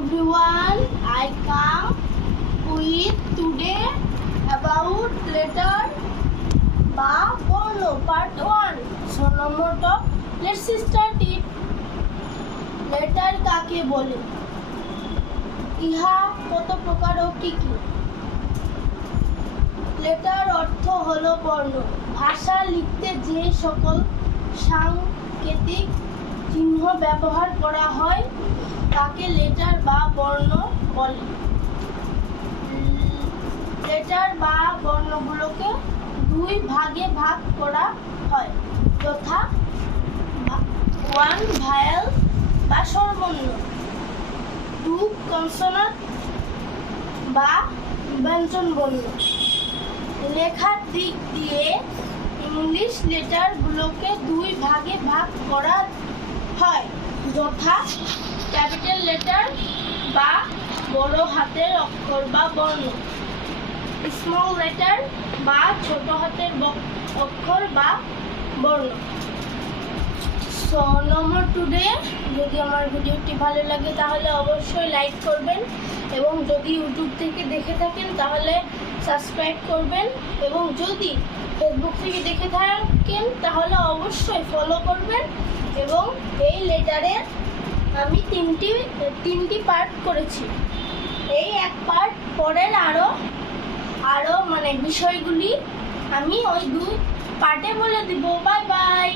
everyone, I come with today about letter বা বর্ণ part 1. So number top, let's start it. Letter কাকে বলে? ইহা কত প্রকার ও কি কি? লেটার অর্থ হলো বর্ণ। ভাষা লিখতে যে সকল সাংকেতিক চিহ্ন ব্যবহার করা হয় তাকে লেটার বা বর্ণ বলে। লেটার বা বর্ণগুলোকে দুই ভাগে ভাগ করা হয়, যথা 1 ভায়েল বা স্বরবর্ণ, 2 কনসোনান্ট বা ব্যঞ্জনবর্ণ। লেখার দিক দিয়ে ইংলিশ লেটারগুলোকে দুই ভাগে ভাগ করা হয়, যথা ক্যাপিটাল লেটার বা বড় হাতের অক্ষর বা বর্ণ, স্মল লেটার বা ছোট হাতের অক্ষর বা বর্ণ। সো নম্বর টুডে, যদি আমার ভিডিওটি ভালো লাগে তাহলে অবশ্যই লাইক করবেন, এবং যদি ইউটিউব থেকে দেখে থাকেন তাহলে সাবস্ক্রাইব করবেন, এবং যদি ফেসবুক থেকে দেখে থাকেন তাহলে অবশ্যই ফলো করবেন। এবং এই লেটারের আমি তিনটি পার্ট করেছি। এই এক পার্ট পরের আরো মানে বিষয়গুলি আমি ওই 2 পার্টে বলে দিব। Bye bye.